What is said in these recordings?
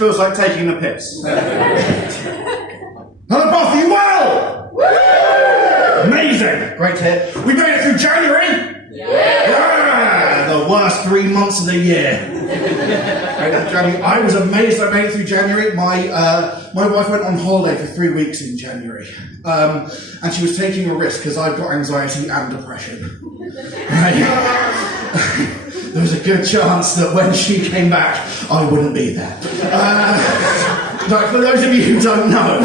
feels like taking a piss. Hello, boss, are you well? Woo! Amazing. Great hit. We made it through January. Yeah. The worst 3 months of the year. I was amazed I made it through January. My wife went on holiday for 3 weeks in January. And she was taking a risk because I've got anxiety and depression. Right? There was a good chance that when she came back, I wouldn't be there. But for those of you who don't know,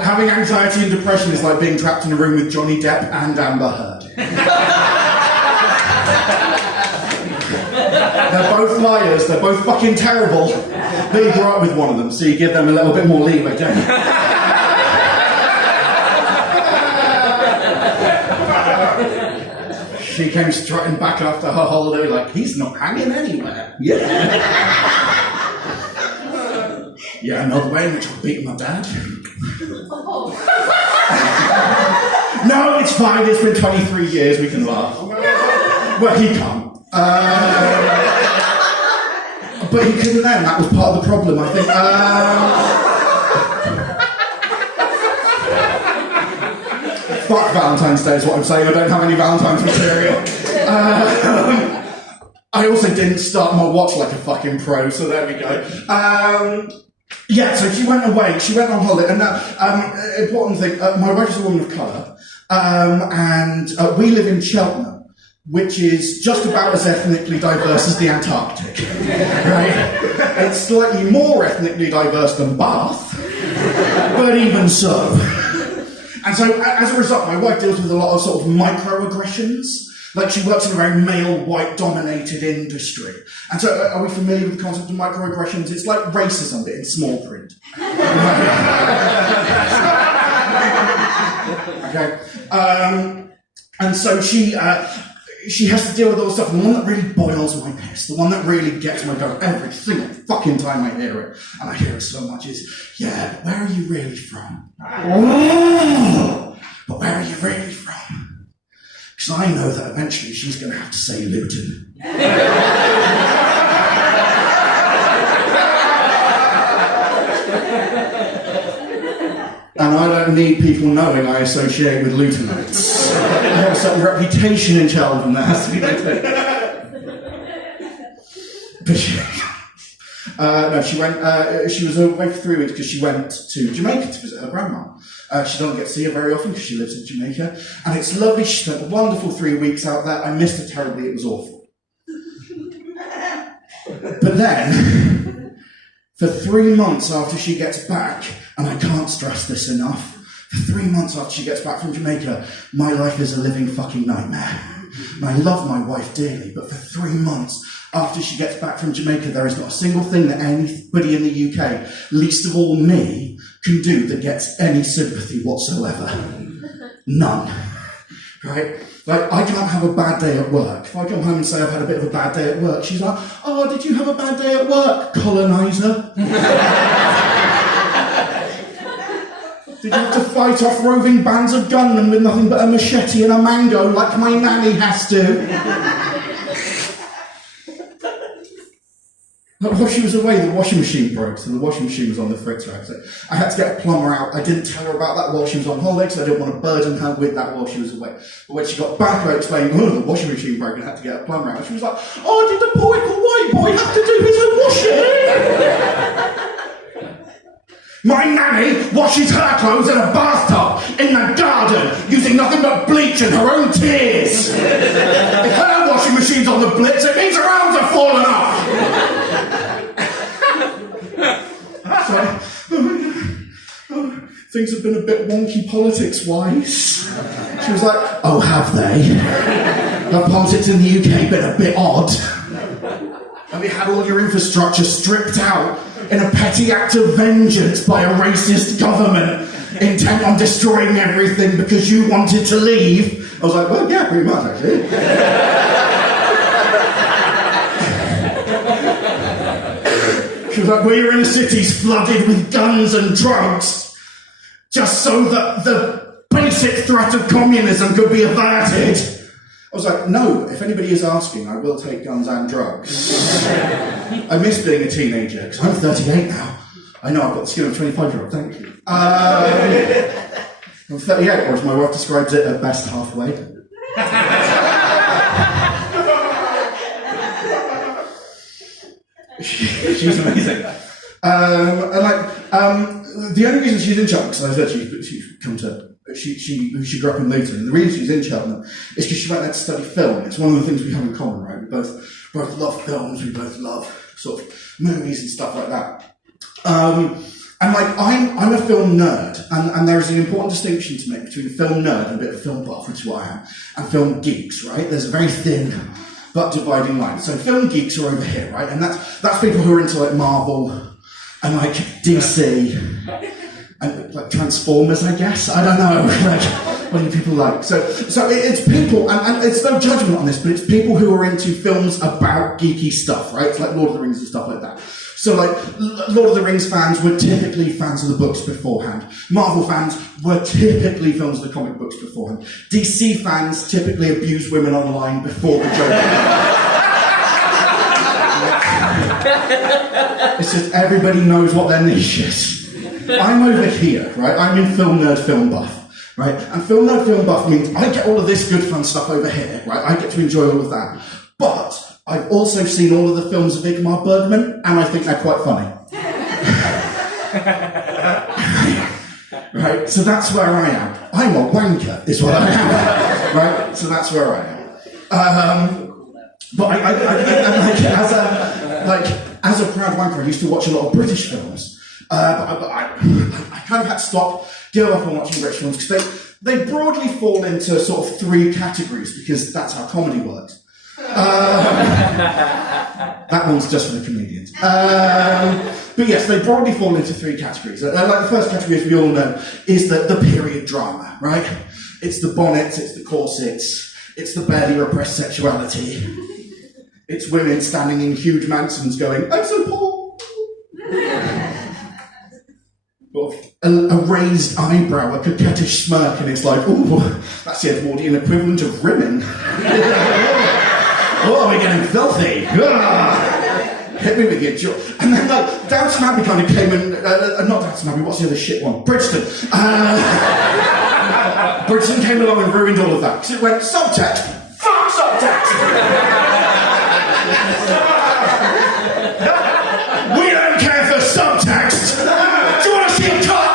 having anxiety and depression is like being trapped in a room with Johnny Depp and Amber Heard. They're both liars, they're both fucking terrible, but you grow up with one of them, so you give them a little bit more leeway, don't you? She came strutting back after her holiday like, he's not hanging anywhere. Yeah. Yeah, another way in which I've beaten my dad. No, it's fine, it's been 23 years, we can laugh. Well, he can't. But he couldn't then, that was part of the problem, I think. Fuck Valentine's Day is what I'm saying, I don't have any Valentine's material. I also didn't start my watch like a fucking pro, so there we go. Yeah, so she went away, she went on holiday, and important thing, my wife is a woman of colour, and we live in Cheltenham, which is just about as ethnically diverse as the Antarctic, right? It's slightly more ethnically diverse than Bath, but even so. And so, as a result, my wife deals with a lot of sort of microaggressions. Like, she works in a very male, white-dominated industry. And so, are we familiar with the concept of microaggressions? It's like racism, but in small print. Okay. And so she has to deal with all the stuff. And the one that really boils my piss, the one that really gets my goat every single fucking time I hear it, and I hear it so much, is, yeah, but where are you really from? Oh, but where are you really from? Because I know that eventually she's going to have to say Luton. And I don't need people knowing I associate with Lutonites. I have a certain reputation in Cheltenham that has to be maintained. But she was away for 3 weeks because she went to Jamaica to visit her grandma. She doesn't get to see her very often because she lives in Jamaica. And it's lovely, she spent a wonderful 3 weeks out there. I missed her terribly, it was awful. But then, for 3 months after she gets back, and I can't stress this enough, for 3 months after she gets back from Jamaica, my life is a living fucking nightmare. And I love my wife dearly, but for 3 months after she gets back from Jamaica, there is not a single thing that anybody in the UK, least of all me, can do that gets any sympathy whatsoever. None. Right? Like, I can't have a bad day at work. If I come home and say I've had a bit of a bad day at work, she's like, oh, did you have a bad day at work, coloniser? Did you have to fight off roving bands of gunmen with nothing but a machete and a mango like my nanny has to? While she was away, the washing machine broke, so the washing machine was on the fritz rack. So I had to get a plumber out. I didn't tell her about that while she was on holiday, because I didn't want to burden her with that while she was away. But when she got back, I explained, oh, the washing machine broke and I had to get a plumber out. And she was like, oh, did the poor little white boy have to do his own washing? My nanny washes her clothes in a bathtub in the garden, using nothing but bleach and her own tears. If her washing machine's on the blitz, it means her arms have fallen off. Things have been a bit wonky politics-wise. She was like, oh, have they? Have politics in the UK been a bit odd? Have you had all your infrastructure stripped out in a petty act of vengeance by a racist government intent on destroying everything because you wanted to leave? I was like, well, yeah, pretty much, actually. She was like, well, your inner city's flooded with guns and drugs just so that the basic threat of communism could be averted. I was like, no, if anybody is asking, I will take guns and drugs. I miss being a teenager, because I'm 38 now. I know I've got the skin of a 25-year-old, thank you. I'm 38, or as my wife describes it, at best halfway. She's amazing. The only reason she's in Cheltenham, because I said she grew up in Luton, and the reason she's in Cheltenham is because she went there to study film. It's one of the things we have in common, right? We both love films, we both love sort of movies and stuff like that. I'm a film nerd, and there is an important distinction to make between a film nerd and a bit of a film buff, which is what I am, and film geeks, right? There's a very thin but dividing line. So film geeks are over here, right? And that's people who are into like Marvel and like DC and like Transformers, I guess. I don't know. Like, what do people like? So it's people, and it's no judgment on this, but it's people who are into films about geeky stuff, right? It's like Lord of the Rings and stuff like that. So, like, Lord of the Rings fans were typically fans of the books beforehand. Marvel fans were typically fans of the comic books beforehand. DC fans typically abuse women online before the Joker. It's just everybody knows what their niche is. I'm over here, right? I'm in film nerd, film buff, right? And film nerd, film buff means I get all of this good fun stuff over here, right? I get to enjoy all of that. But I've also seen all of the films of Ingmar Bergman, and I think they're quite funny. Right? So that's where I am. I'm a wanker, is what I am. Right? So that's where I am. But as a proud wanker, I used to watch a lot of British films. But I kind of had to stop, give up on watching British films, because they broadly fall into sort of three categories, because that's how comedy works. That one's just for the comedians. But yes, they broadly fall into three categories. Like the first category, as we all know, is the period drama, right? It's the bonnets, it's the corsets, it's the barely repressed sexuality. It's women standing in huge mansons going, I'm so poor. A raised eyebrow, a coquettish smirk, and it's like, ooh, that's the Edwardian equivalent of rimming. Oh, we're getting filthy. Hit me with your jaw. And then, like, Downton Abbey kind of came in, not Downton Abbey, what's the other shit one? Bridgerton. Bridgerton came along and ruined all of that. Because it went, subtext, fuck subtext. We don't care for subtext. Do you want to see a cock?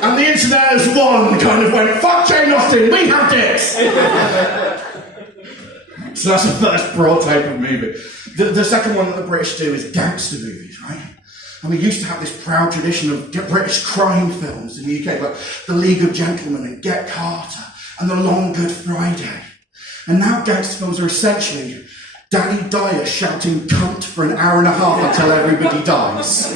And the internet as one kind of went, fuck Jane Austen, we have dicks! So that's the first broad type of movie. The second one that the British do is gangster movies, right? And we used to have this proud tradition of British crime films in the UK, like The League of Gentlemen and Get Carter and The Long Good Friday. And now gangster films are essentially Danny Dyer shouting cunt for an hour and a half until everybody dies.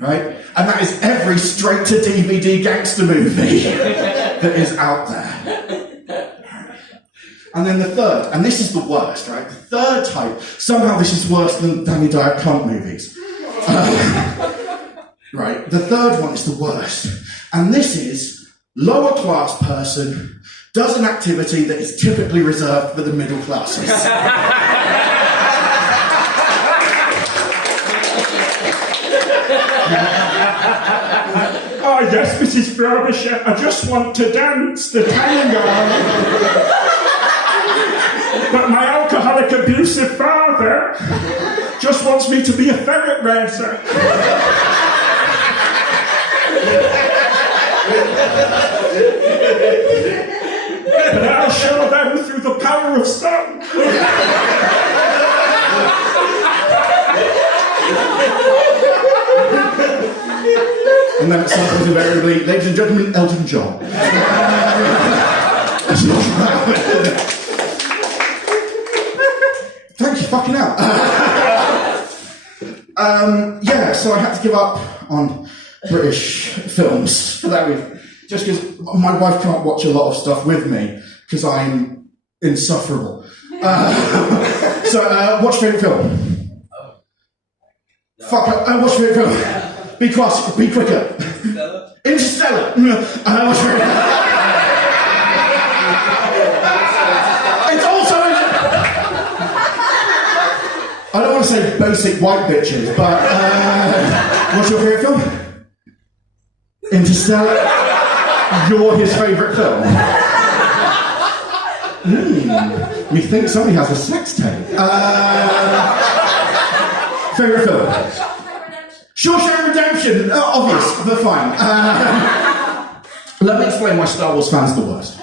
Right? And that is every straight-to-DVD gangster movie that is out there. And then the third, and this is the worst, right? The third type, somehow this is worse than Danny Dyer cunt movies. Right? The third one is the worst. And this is lower-class person does an activity that is typically reserved for the middle classes. Oh, yes, Mrs. Frobisher, I just want to dance the tango. But my alcoholic, abusive father just wants me to be a ferret racer. But I'll show them through the power of song. And then at some point invariably, ladies and gentlemen, Elton John. Thank you, fucking hell. Yeah, so I had to give up on British films for that reason. Just because my wife can't watch a lot of stuff with me, because I'm insufferable. So, what's your favourite film? Fuck up. What's your favourite film? Be quicker. Interstellar. What's your favourite? It's also. I don't want to say basic white bitches, but what's your favourite film? Interstellar. You're his favourite film. You think somebody has a sex tape? Favourite film? Shawshank Redemption. Obvious, but fine. Let me explain why Star Wars fans are the worst.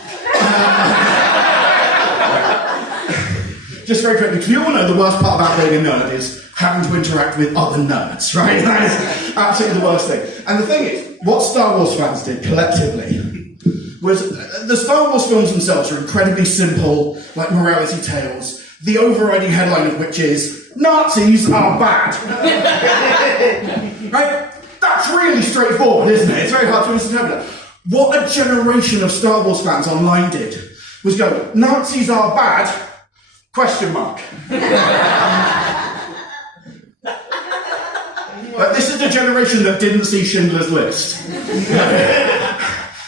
Just very quickly, because you all know the worst part about being a nerd is having to interact with other nerds, right? That is absolutely the worst thing. And the thing is, what Star Wars fans did collectively was the Star Wars films themselves are incredibly simple, like morality tales, the overriding headline of which is, Nazis are bad. Right? That's really straightforward, isn't it? It's very hard to misinterpret. What a generation of Star Wars fans online did was go, Nazis are bad, ? But this is the generation that didn't see Schindler's List.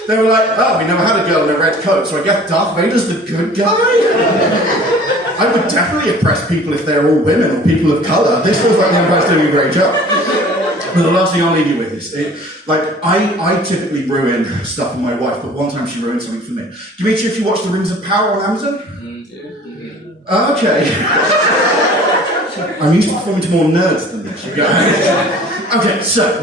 They were like, oh, we never had a girl in a red coat, so I guess Darth Vader's the good guy? I would definitely oppress people if they're all women or people of colour. This feels like the Empire's doing a great job. But the last thing I'll leave you with is, I typically ruin stuff for my wife, but one time she ruined something for me. Dimitri, if you watch The Rings of Power on Amazon? Okay. I'm used to performing to more nerds than this, you guys. Okay, so,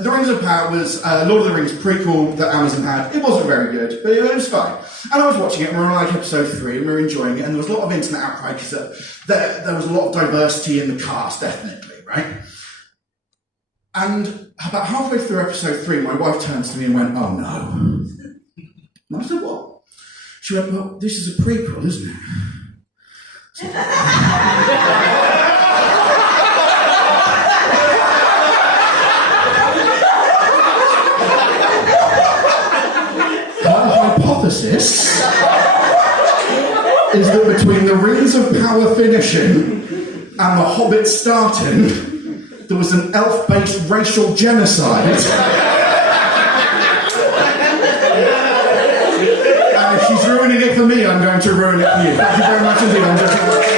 The Rings of Power was Lord of the Rings prequel that Amazon had. It wasn't very good, but it was fine. And I was watching it, and we were on like episode 3, and we were enjoying it, and there was a lot of internet outcry because there was a lot of diversity in the cast, ethnically, right? And about halfway through episode 3, my wife turns to me and went, oh no. And I said, what? She went, well, this is a prequel, isn't it? Her hypothesis is that between the Rings of Power finishing and the Hobbit starting, there was an elf-based racial genocide. And if she's ruining it for me, I'm going to ruin it for you. Thank you very much indeed.